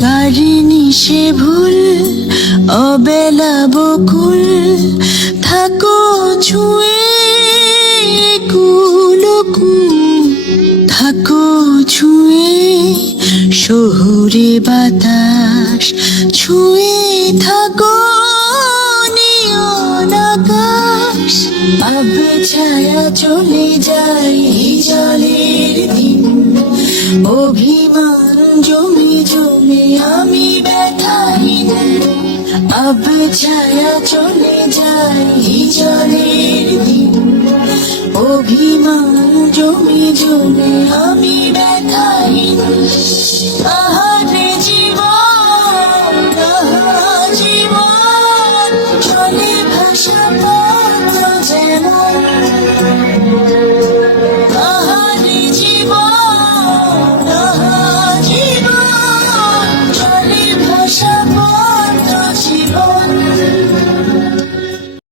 Carini সে ভুল অবেলা বকুল থাকো ছুঁয়ে কুলকুল থাকো ছুঁয়ে শহুরে বাতাস ছুঁয়ে থাকো নিয়ন আকাশ আবে ছায়া চলে যায় জলের দিন অভিমান জমে জমে আমি ব্যথাহীন আবে ছায়া চলে যায় জলের দিন অভিমান জমে জমে আমি ব্যথাহীন